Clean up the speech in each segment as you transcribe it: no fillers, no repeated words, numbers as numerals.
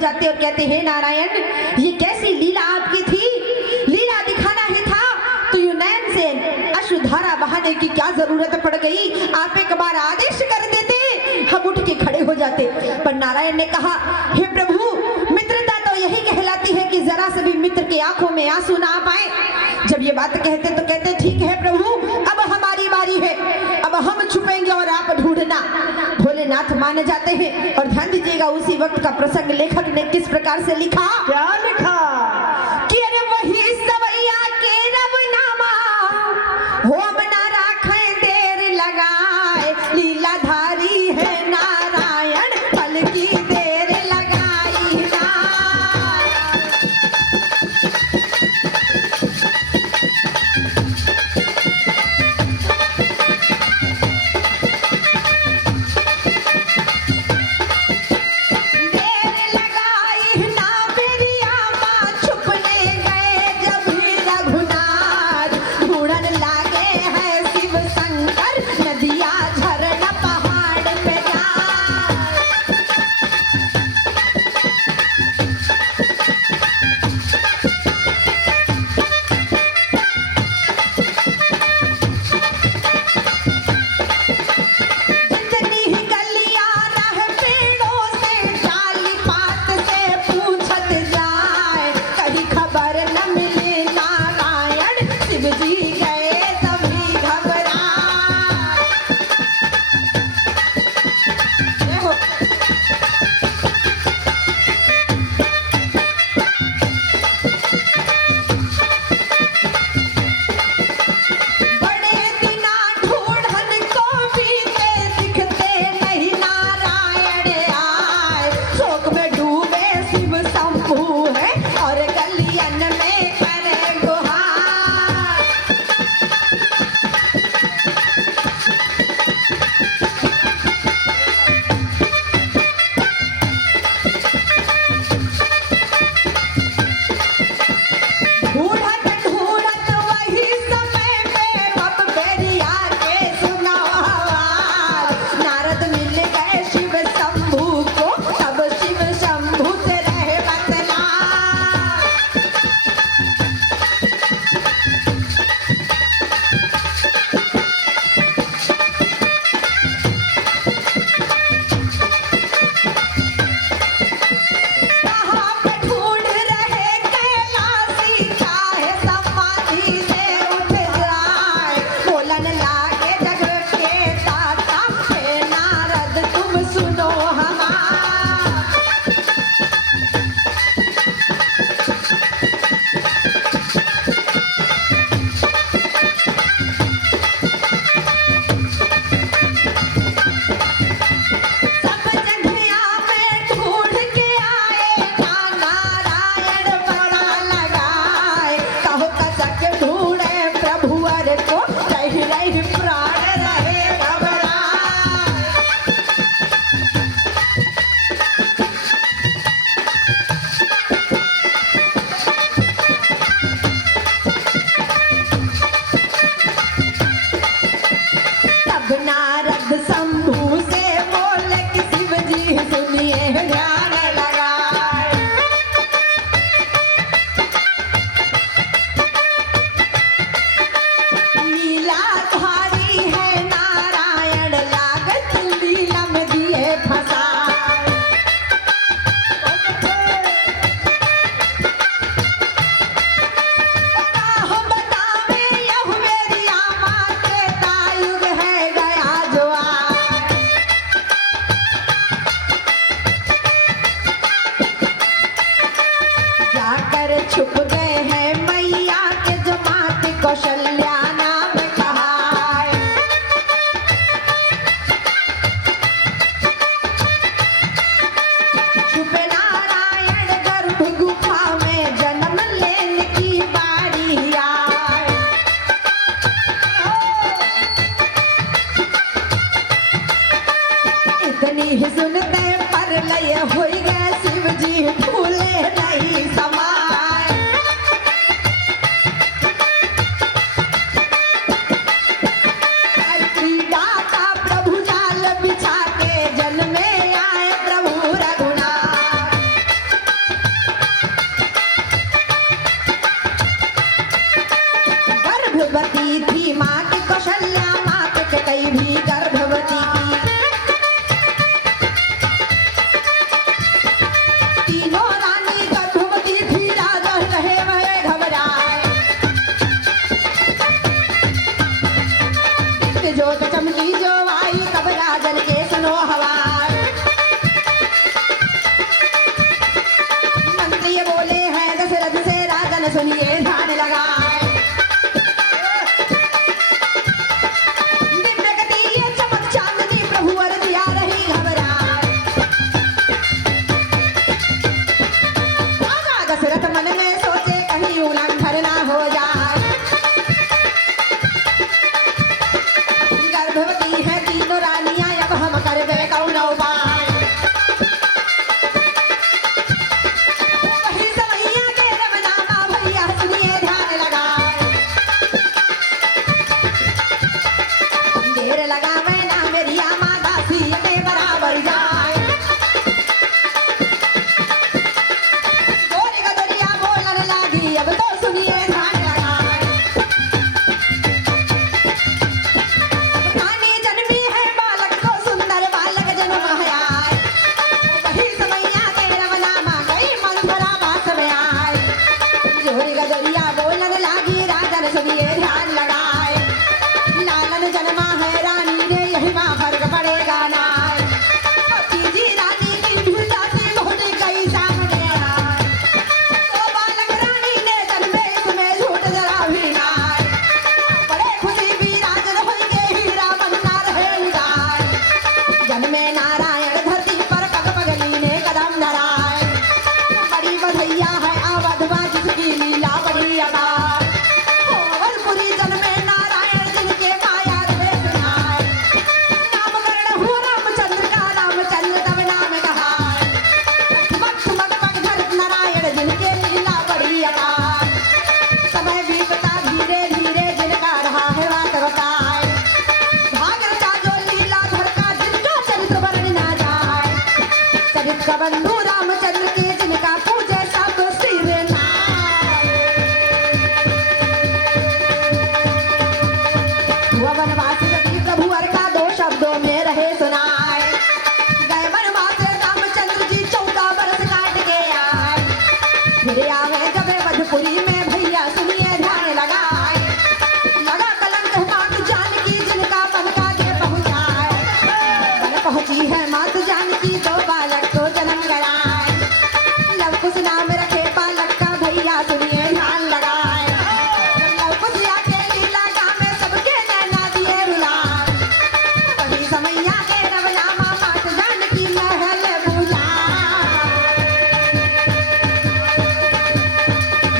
जाते और कहते हैं नारायण ये कैसी लीला आपकी थी, लीला दिखाना ही था तो यूनान से अश्रुधारा बहाने की क्या जरूरत पड़ गई, आप एक बार आदेश कर देते हम उठ के खड़े हो जाते। पर नारायण ने कहा हे प्रभु मित्रता तो यही कहलाती है कि जरा से भी मित्र की आंखों में आंसू ना आ पाए। जब ये बात कहते तो कहते ठीक है प्रभु अब हमारी बारी है, अब हम छुपेंगे और आप ढूंढना। भोलेनाथ मान जाते हैं और ध्यान दीजिएगा उसी वक्त का प्रसंग लेखक ने किस प्रकार से लिखा। क्या लिखा कि अरे वही सवैया के रब नामा हो बना राखे देर लगाए, लीलाधारी है नारायण फल की देर लगाई ना। देर लगाई ना मेरी छुप गए हैं मैया के जो मात कौशल्या नाम कहाए। छुपे नारायण गर्भ गुफा में जन्म लेने की बारी आए। इतनी ही सुनते पर लय हो गए शिव जी भूले नहीं समाए। दाता प्रभु जाल बिछा के जन्मे आए प्रभु रघुनाथ। गर्भवती थी मात कौशल्या मात के कई भी गर्भवती की। तीनों रानी गर्भवती थी राजा रहे वह घबराए। जोत चमकी जो आई कब राजन के सुनो हवार। मंत्री बोले हैं दशरथ से राजन सुनिए ध्यान लगाए। दिव्य गति ये चमक चांदनी प्रभु अर्जी आ रही घबराए। राजा दशरथ मन में सोचे कहीं उल्लंघन ना हो जाए। गर्भवती है तीनों रानियां अब हम कर दे कौन उपाय। वही समैया के रवनामा भैया सुनिए ध्यान लगाए। देर लगा मैं ना मेरी आमा दासी के बराबर जाए। गोरी गदरिया बोलन लागी अब तो सुनिए ध्यान लगाए। रानी जन्मी है बालक को सुंदर बालक जन्म है आए। वही समैया के रवनामा गई मंथरा बास में आए। जोरी गजरिया बोलन लागी राजन सुनिए ध्यान लगाए। लालन जन्मा है रानी ने यही माँ फर्क पड़ेगा ना। तीजी रानी की भूता से बहुत कई सामने आए। तो बालक रानी ने जन्मे इसमें झूठ जरा भी ना आए। बड़े खुशी भी राजन होंगे हीरा बनना रहे गाय। जन्मे नारायण धरती पर पग पगली ने कदम धराए। बड़ी बधैया है अवधवा जिसकी लीला बड़ी अपार। कोवलपुरी जन्मे नारायण जिनके माया द्वेष नाय। नामकरण हो रामचंद्र का रामचंद्र तब नाम कहाए। ठुमक पग धर नारायण जिनके लीला बड़ी अपार। समय बीतता धीरे धीरे जिनका रहा है बात बताए। भागरता जो लीला धरता जिनका चरित्र वर्ण ना जाए। चरित्र बंधु रामचंद्र के जिनका पूजे सब सिर नाय। हुआ वनवास सती प्रभु हर का दो शब्दों में रहे सुनाए। गए वनवास रामचंद्र जी 14 बरस काट के आए। फिर आवे जब मधुपुरी में भैया सुनिए ध्यान लगाए। लगा कलंक मात जानकी जिनका पन का के पहुंचाए। पन पहुंची है मात जानकी तो बालक को जन्म कराए। लव कुश नाम रखे बालक का भैया सुनिए ध्यान लगाए। लव कुश आके लीला गाँव में सबके नैना दिए रुलाए। वही समैया के रवनामा मात जानकी महल बुलाए।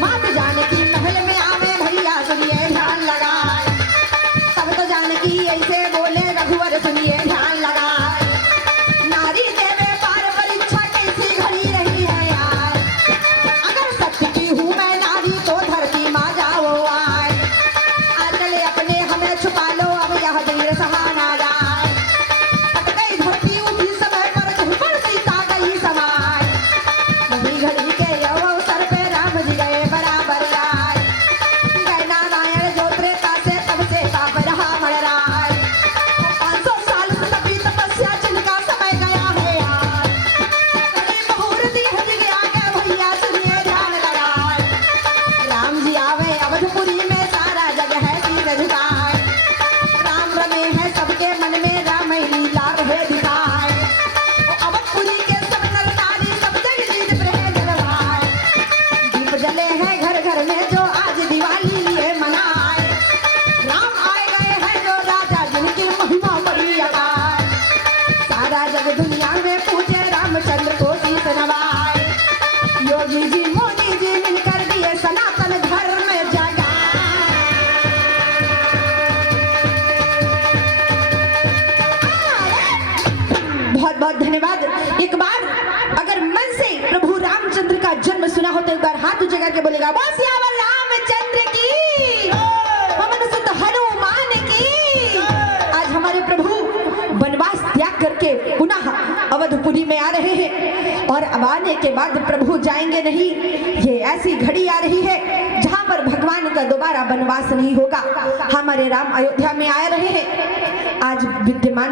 मात जानकी महल में आवे भैया सुनिए ध्यान लगाए। तब तो जानकी ऐसे बोले रघुवर सुनिए ध्यान लगाए। नारी देवे पार परीक्षा कैसी घड़ी रही है यार। योगी जी मोदी जी मिलकर दिए सनातन धर्म में जगा। बहुत बहुत धन्यवाद। एक बार अगर मन से प्रभु रामचंद्र का जन्म सुना हो तो एक बार हाथ जगा के बोलेगा बस सियावर रामचंद्र की, पवन सुत हनुमान की। आज हमारे प्रभु वनवास त्याग करके पुनः अवधपुरी में आ रहे हैं और अब आने के बाद प्रभु जाएंगे नहीं। ये ऐसी घड़ी आ रही है जहां पर भगवान का दोबारा वनवास नहीं होगा। हमारे राम अयोध्या में आ रहे हैं। आज विद्यमान